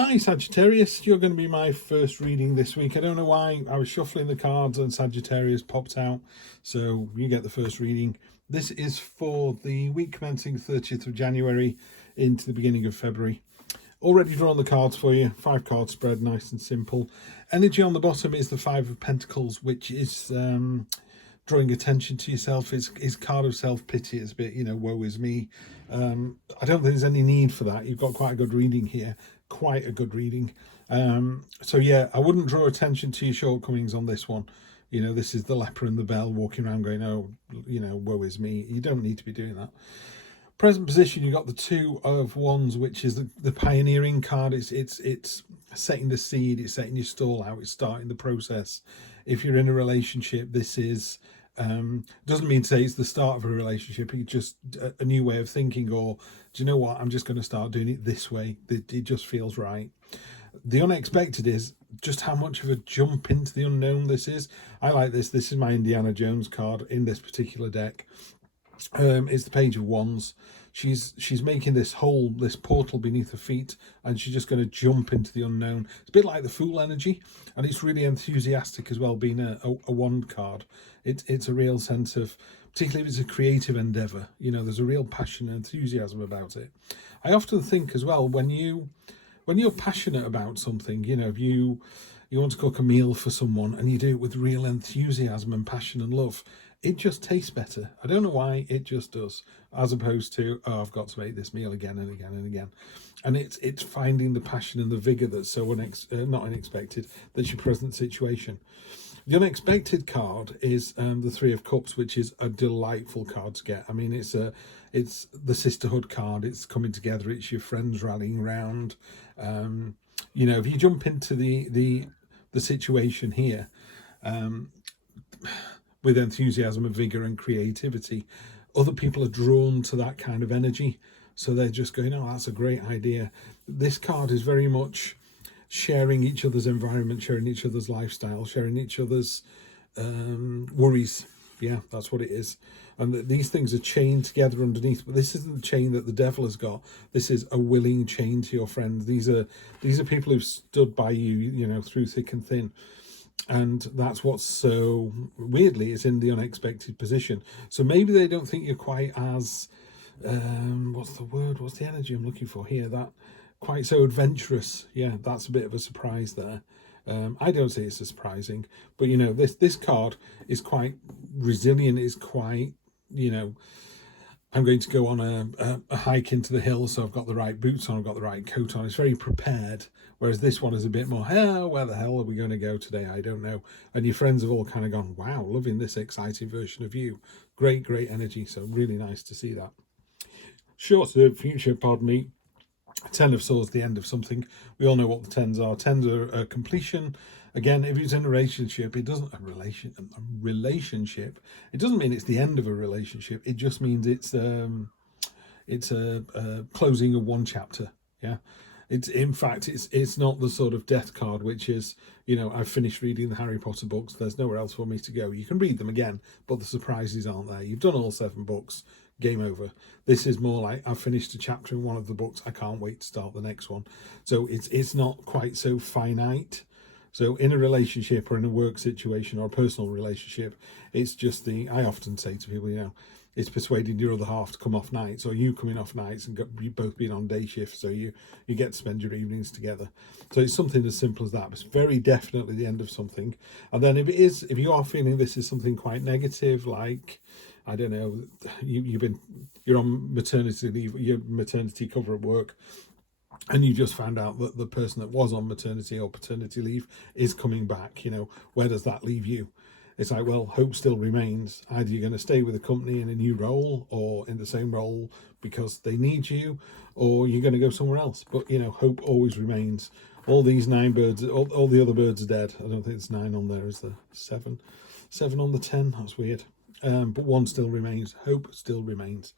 Hi Sagittarius, you're going to be my first reading this week. I don't know why, I was shuffling the cards and Sagittarius popped out, so you get the first reading. This is for the week commencing 30th of January into the beginning of February. Already drawn the cards for you, 5 card spread, nice and simple. Energy on the bottom is the 5 of Pentacles, which is drawing attention to yourself. Is card of self-pity. It's a bit, woe is me. I don't think there's any need for that. You've got quite a good reading here. Quite a good reading. So yeah, I wouldn't draw attention to your shortcomings on this one. This is the leper and the bell walking around going, oh, woe is me. You don't need to be doing that. Present position, you got the 2 of Wands, which is the pioneering card. It's setting the seed, it's setting your stall out, it's starting the process. If you're in a relationship, this is doesn't mean to say it's the start of a relationship. It's just a new way of thinking, or do you know what, I'm just going to start doing it this way. It just feels right. The unexpected is just how much of a jump into the unknown this is. I like this. This is my Indiana Jones card in this particular deck. It's the Page of Wands. She's making this portal beneath her feet, and she's just going to jump into the unknown. It's a bit like the Fool energy, and it's really enthusiastic as well, being a wand card. It's a real sense of, particularly if it's a creative endeavor, there's a real passion and enthusiasm about it. I often think as well, when you're passionate about something, if you want to cook a meal for someone and you do it with real enthusiasm and passion and love, it just tastes better. I don't know why, it just does, as opposed to, oh, I've got to make this meal again and again and again. And it's finding the passion and the vigor that's so not unexpected, that's your present situation. The unexpected card is the 3 of Cups, which is a delightful card to get. I mean, it's the sisterhood card. It's coming together. It's your friends rallying round. If you jump into the situation here, with enthusiasm and vigor and creativity, other people are drawn to that kind of energy, so they're just going, oh, that's a great idea. This card is very much sharing each other's environment, sharing each other's lifestyle, sharing each other's worries. Yeah, that's what it is. And these things are chained together underneath, but this isn't the chain that the devil has got. This is a willing chain to your friends. These are people who've stood by you, through thick and thin. And that's what's so weirdly is in the unexpected position. So maybe they don't think you're quite as what's the energy I'm looking for here, that quite so adventurous. Yeah, that's a bit of a surprise there. I don't say it's surprising, but this card is quite resilient, is quite, I'm going to go on a hike into the hills, so I've got the right boots on, I've got the right coat on. It's very prepared, whereas this one is a bit more, where the hell are we going to go today? I don't know. And your friends have all kind of gone, wow, loving this exciting version of you. Great energy, so really nice to see that. Short-term future, pardon me. 10 of Swords, the end of something. We all know what the 10s are. 10s are completion. Again, if it's in a relationship, it doesn't relationship. It doesn't mean it's the end of a relationship. It just means it's a closing of one chapter. Yeah, in fact it's not the sort of death card, which is, I've finished reading the Harry Potter books. There's nowhere else for me to go. You can read them again, but the surprises aren't there. You've done all 7 books. Game over. This is more like, I've finished a chapter in one of the books. I can't wait to start the next one. So it's not quite so finite. So in a relationship or in a work situation or a personal relationship, it's just I often say to people, it's persuading your other half to come off nights, or you coming off nights and you both being on day shifts, so you get to spend your evenings together. So it's something as simple as that. It's very definitely the end of something. And then if you are feeling this is something quite negative, like, I don't know, you're on maternity leave, your maternity cover at work, and you just found out that the person that was on maternity or paternity leave is coming back, where does that leave you? It's like, well, hope still remains. Either you're going to stay with the company in a new role or in the same role because they need you, or you're going to go somewhere else. But, hope always remains. All these 9 birds, all the other birds are dead. I don't think it's 9 on there, is there? 7 on the 10, that's weird. But 1 still remains. Hope still remains.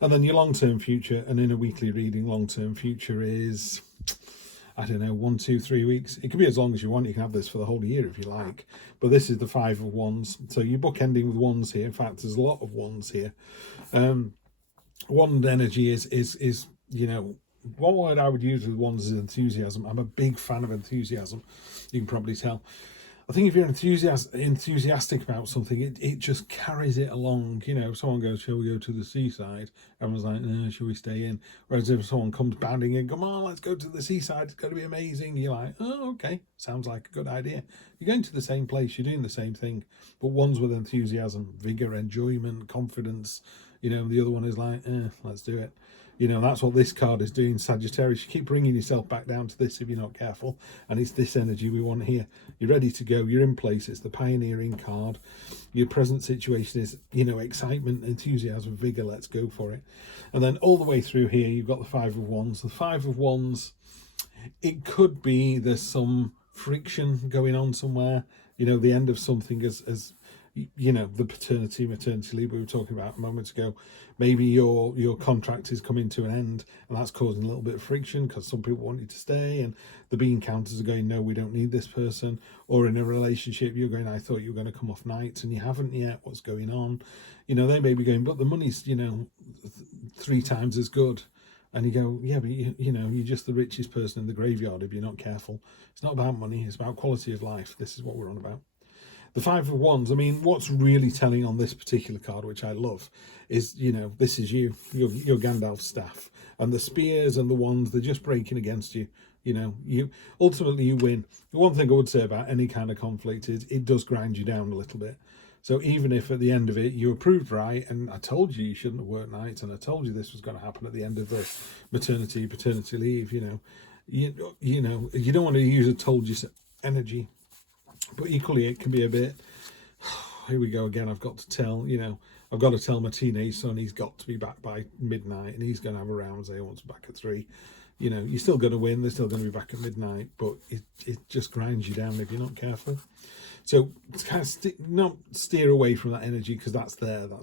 And then your long-term future, and in a weekly reading, long-term future is, I don't know, 1, 2, 3 weeks. It can be as long as you want. You can have this for the whole year if you like. But this is the 5 of Wands. So you're bookending with wands here. In fact, there's a lot of wands here. Wand energy is what word I would use with wands is enthusiasm. I'm a big fan of enthusiasm. You can probably tell. I think if you're enthusiastic about something, it just carries it along. You know, if someone goes, shall we go to the seaside? Everyone's like, no, shall we stay in? Whereas if someone comes bounding in, come on, let's go to the seaside, it's going to be amazing. You're like, oh, okay, sounds like a good idea. You're going to the same place, you're doing the same thing. But one's with enthusiasm, vigor, enjoyment, confidence. You know, the other one is like, let's do it. You know, that's what this card is doing, Sagittarius. You keep bringing yourself back down to this if you're not careful. And it's this energy we want here. You're ready to go. You're in place. It's the pioneering card. Your present situation is, you know, excitement, enthusiasm, vigor. Let's go for it. And then all the way through here, you've got the Five of Wands. The Five of Wands, it could be there's some friction going on somewhere. You know, the end of something as you know, the paternity, maternity leave we were talking about a moment ago. Maybe your contract is coming to an end, and that's causing a little bit of friction because some people want you to stay, and the bean counters are going, no, we don't need this person. Or in a relationship, you're going, I thought you were going to come off nights and you haven't yet. What's going on? You know, they may be going, but the money's, you know, 3 times as good. And you go, yeah, but you know, you're just the richest person in the graveyard if you're not careful. It's not about money, it's about quality of life. This is what we're on about. The Five of Wands, I mean, what's really telling on this particular card, which I love, is, you know, this is you, your Gandalf's staff. And the spears and the wands, they're just breaking against you. You know, ultimately you win. The one thing I would say about any kind of conflict is it does grind you down a little bit. So even if at the end of it you were proved right, and I told you shouldn't have worked nights, and I told you this was going to happen at the end of the paternity leave, you know, you know, you don't want to use a told you so energy. But equally, it can be a bit, here we go again, I've got to tell, you know, I've got to tell my teenage son he's got to be back by midnight, and he's going to have a round, say he wants back at 3. You know, you're still going to win, they're still going to be back at midnight, but it just grinds you down if you're not careful. So kind of not steer away from that energy, because that's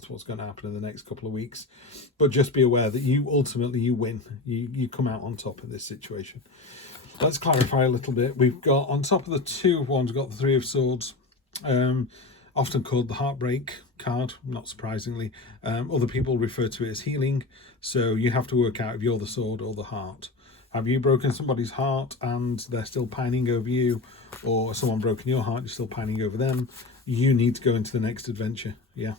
what's going to happen in the next couple of weeks. But just be aware that you ultimately win, you come out on top of this situation. Let's clarify a little bit. We've got, on top of the Two of Wands, we've got the Three of Swords, often called the Heartbreak card, not surprisingly. Other people refer to it as healing, so you have to work out if you're the sword or the heart. Have you broken somebody's heart and they're still pining over you, or someone broken your heart, you're still pining over them? You need to go into the next adventure. Yeah,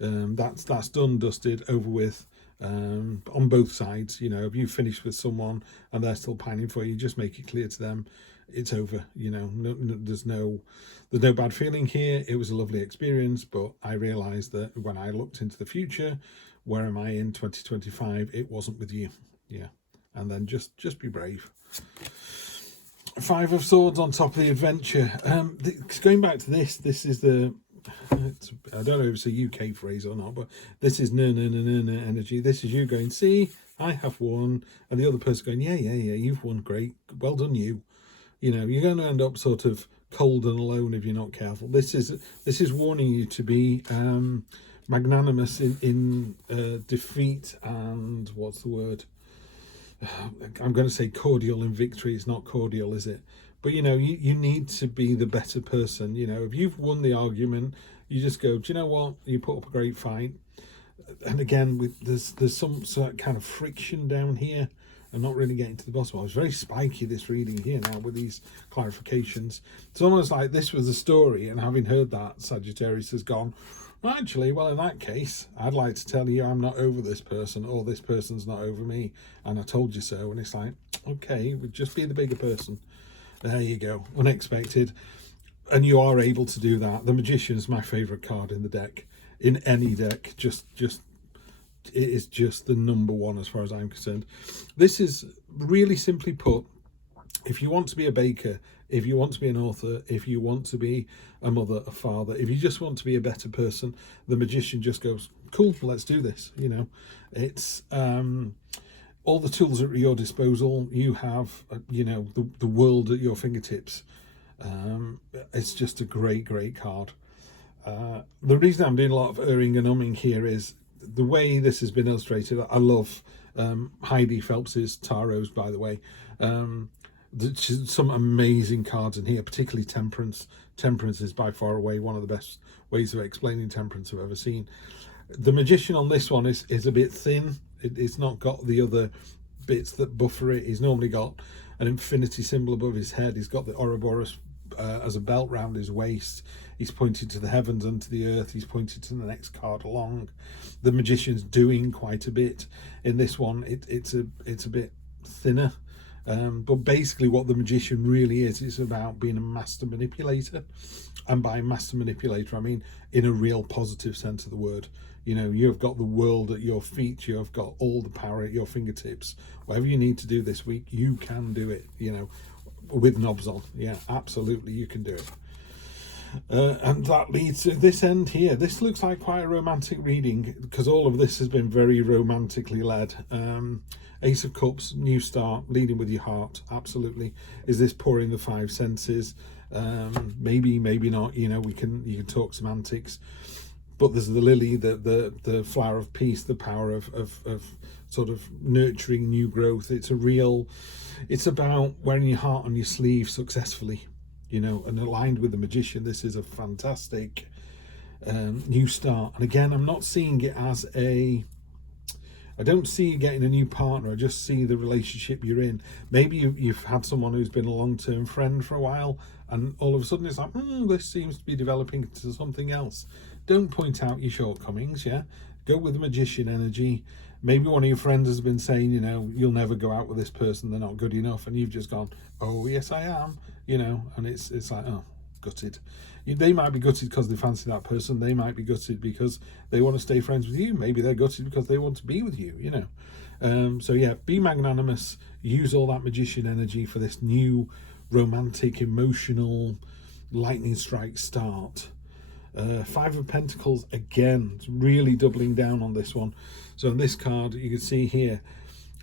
that's done, dusted, over with. On both sides, you know, if you finish with someone and they're still pining for you, just make it clear to them it's over. You know, there's no bad feeling here. It was a lovely experience, but I realized that when I looked into the future, where am I in 2025, it wasn't with you. Yeah, and then just be brave. Five of Swords on top of the adventure. Going back to this is the, I don't know if it's a UK phrase or not, but this is no energy. This is you going, see, I have won, and the other person going, yeah, you've won, great, well done you. You know, you're going to end up sort of cold and alone if you're not careful. This is warning you to be magnanimous in defeat, and what's the word? I'm going to say cordial in victory. It's not cordial, is it? But, you know, you need to be the better person. You know, if you've won the argument, you just go, do you know what? You put up a great fight. And again, there's some sort of kind of friction down here. I'm not really getting to the bottom. I was very spiky, this reading here now, with these clarifications. It's almost like this was a story, and having heard that, Sagittarius has gone, well, actually, well, in that case, I'd like to tell you I'm not over this person, or this person's not over me, and I told you so. And it's like, okay, just be the bigger person. There you go, unexpected. And you are able to do that. The Magician is my favourite card in the deck, in any deck. Just it is just the number one as far as I'm concerned. This is really simply put, if you want to be a baker, if you want to be an author, if you want to be a mother, a father, if you just want to be a better person, the Magician just goes, cool, let's do this. You know, it's all the tools at your disposal. You have, you know, the world at your fingertips. It's just a great card. The reason I'm doing a lot of erring and umming here is the way this has been illustrated. I love Heidi Phelps's tarots, by the way. Some amazing cards in here, particularly Temperance. Temperance is by far away one of the best ways of explaining temperance I've ever seen. The Magician on this one is a bit thin. It's not got the other bits that buffer it. He's normally got an infinity symbol above his head. He's got the Ouroboros as a belt round his waist. He's pointed to the heavens and to the earth. He's pointed to the next card along. The Magician's doing quite a bit in this one. It's a bit thinner, but basically what the Magician really is about being a master manipulator. And by master manipulator, I mean in a real positive sense of the word. You know, you've got the world at your feet. You've got all the power at your fingertips. Whatever you need to do this week, you can do it, you know, with knobs on. Yeah, absolutely, you can do it. And that leads to this end here. This looks like quite a romantic reading, because all of this has been very romantically led. Ace of Cups, new start, leading with your heart, absolutely. Is this pouring the five senses? Maybe not, you know, you can talk semantics. But there's the lily, the flower of peace, the power of sort of nurturing new growth. It's about wearing your heart on your sleeve successfully, you know, and aligned with the Magician. This is a fantastic new start. And again, I'm not seeing it as I don't see you getting a new partner. I just see the relationship you're in. Maybe you've had someone who's been a long-term friend for a while, and all of a sudden it's like, this seems to be developing into something else. Don't point out your shortcomings, yeah? Go with the Magician energy. Maybe one of your friends has been saying, you know, you'll never go out with this person, they're not good enough, and you've just gone, oh, yes, I am, you know, and it's like, oh, gutted. They might be gutted because they fancy that person. They might be gutted because they want to stay friends with you. Maybe they're gutted because they want to be with you, you know. So yeah, be magnanimous. Use all that Magician energy for this new romantic, emotional, lightning strike start. Five of Pentacles, again, really doubling down on this one. So on this card, you can see here,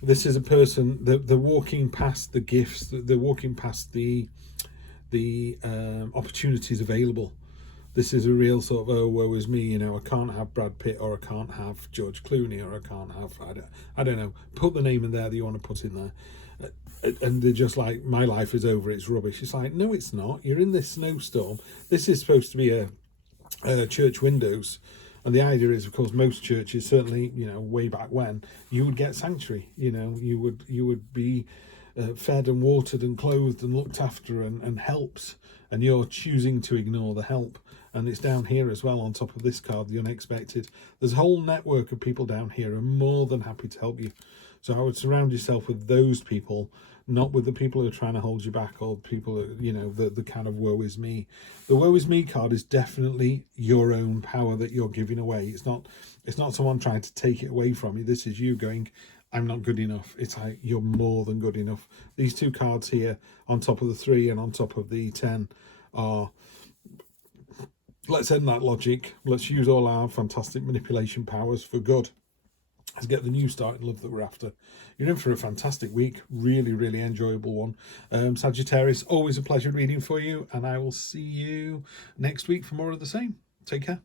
this is a person, they're walking past the gifts, they're walking past the opportunities available. This is a real sort of, oh, woe is me, you know, I can't have Brad Pitt, or I can't have George Clooney, or I can't have, I don't know, put the name in there that you want to put in there. And they're just like, my life is over, it's rubbish. It's like, no, it's not. You're in this snowstorm. This is supposed to be a church windows, and the idea is, of course, most churches, certainly, you know, way back when, you would get sanctuary, you know, you would be fed and watered and clothed and looked after and helped, and you're choosing to ignore the help. And it's down here as well, on top of this card, the unexpected. There's a whole network of people down here who are more than happy to help you. So I would surround yourself with those people, not with the people who are trying to hold you back, or people who, you know, the kind of woe is me. The woe is me card is definitely your own power that you're giving away. It's not someone trying to take it away from you. This is you going, I'm not good enough. It's like, you're more than good enough. These two cards here on top of the 3 and on top of the 10 are, let's end that logic. Let's use all our fantastic manipulation powers for good. Let's get the new start in love that we're after. You're in for a fantastic week. Really, really enjoyable one. Sagittarius, always a pleasure reading for you. And I will see you next week for more of the same. Take care.